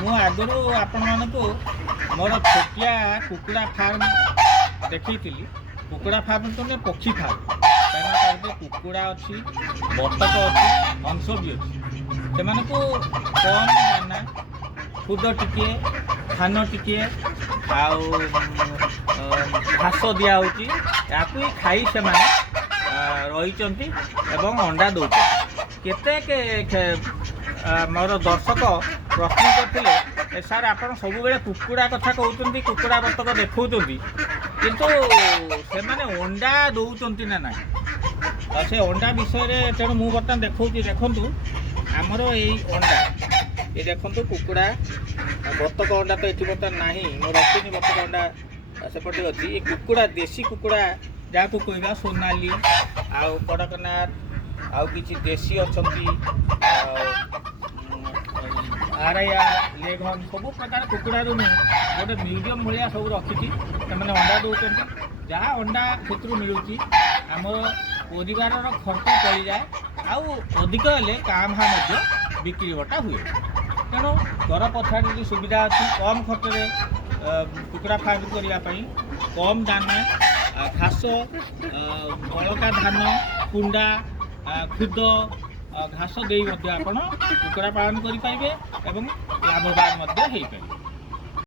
ମୁଁ ଆଗରୁ ଆପଣମାନଙ୍କୁ ମୋର ଛୋଟିଆ କୁକୁଡ଼ା ଫାର୍ମ ଦେଖେଇଥିଲି। କୁକୁଡ଼ା ଫାର୍ମ ତ ନୁହେଁ, ପକ୍ଷୀ ଫାର୍ମ। କାହିଁକିନା ତା ଭିତରେ କୁକୁଡ଼ା ଅଛି, ବତକ ଅଛି, ହଂସ ବି ଅଛି। ସେମାନଙ୍କୁ କମ୍ ଦାନା, ଖୁଦ ଟିକିଏ, ଧାନ ଟିକିଏ ଆଉ ଘାସ ଦିଆହେଉଛି। ୟାକୁ ହିଁ ଖାଇ ସେମାନେ ରହିଛନ୍ତି ଏବଂ ଅଣ୍ଡା ଦେଉଛନ୍ତି। କେତେ ମୋର ଦର୍ଶକ ପ୍ରଶ୍ନ କରିଥିଲେ, ସାର୍ ଆପଣ ସବୁବେଳେ କୁକୁଡ଼ା କଥା କହୁଛନ୍ତି, କୁକୁଡ଼ା ବତକ ଦେଖାଉଛନ୍ତି, କିନ୍ତୁ ସେମାନେ ଅଣ୍ଡା ଦେଉଛନ୍ତି ନା ନାହିଁ? ଆଉ ସେ ଅଣ୍ଡା ବିଷୟରେ ତେଣୁ ମୁଁ ବର୍ତ୍ତମାନ ଦେଖାଉଛି। ଦେଖନ୍ତୁ ଆମର ଏଇ ଅଣ୍ଡା, ଏ ଦେଖନ୍ତୁ କୁକୁଡ଼ା ବତକ ଅଣ୍ଡା ତ ଏଠି ବର୍ତ୍ତମାନ ନାହିଁ, ମୁଁ ରଖିନି। ବତକ ଅଣ୍ଡା ସେପଟେ ଅଛି। ଏ କୁକୁଡ଼ା, ଦେଶୀ କୁକୁଡ଼ା ଯାହାକୁ କହିବା ସୋନାଲି ଆଉ କଡ଼କନାଥ, ଆଉ କିଛି ଦେଶୀ ଅଛନ୍ତି, ଆରାୟା, ଲେଘନ୍, ସବୁ ପ୍ରକାର କୁକୁଡ଼ାରୁ ମୁଁ ଗୋଟେ ମିଡ଼ିୟମ୍ ଭଳିଆ ସବୁ ରଖିଛି। ସେମାନେ ଅଣ୍ଡା ଦେଉଛନ୍ତି। ଯାହା ଅଣ୍ଡା ସେଥିରୁ ମିଳୁଛି ଆମର ପରିବାରର ଖର୍ଚ୍ଚ ଚଳିଯାଏ। ଆଉ ଅଧିକ ହେଲେ କାଁ ଭାଁ ମଧ୍ୟ ବିକ୍ରି ବଟା ହୁଏ। ତେଣୁ ଘର ପଛଆଡ଼େ ଯଦି ସୁବିଧା ଅଛି, କମ୍ ଖର୍ଚ୍ଚରେ କୁକୁଡ଼ା ଫାର୍ମ କରିବା ପାଇଁ, କମ୍ ଦାନା, ଘାସ, ବଳକା ଧାନ, କୁଣ୍ଡା, ଖୁଦ, ଘାସ ଦେଇ ମଧ୍ୟ ଆପଣ କୁକୁଡ଼ା ପାଳନ କରିପାରିବେ ଏବଂ ଲାଭବାନ ମଧ୍ୟ ହେଇପାରିବେ।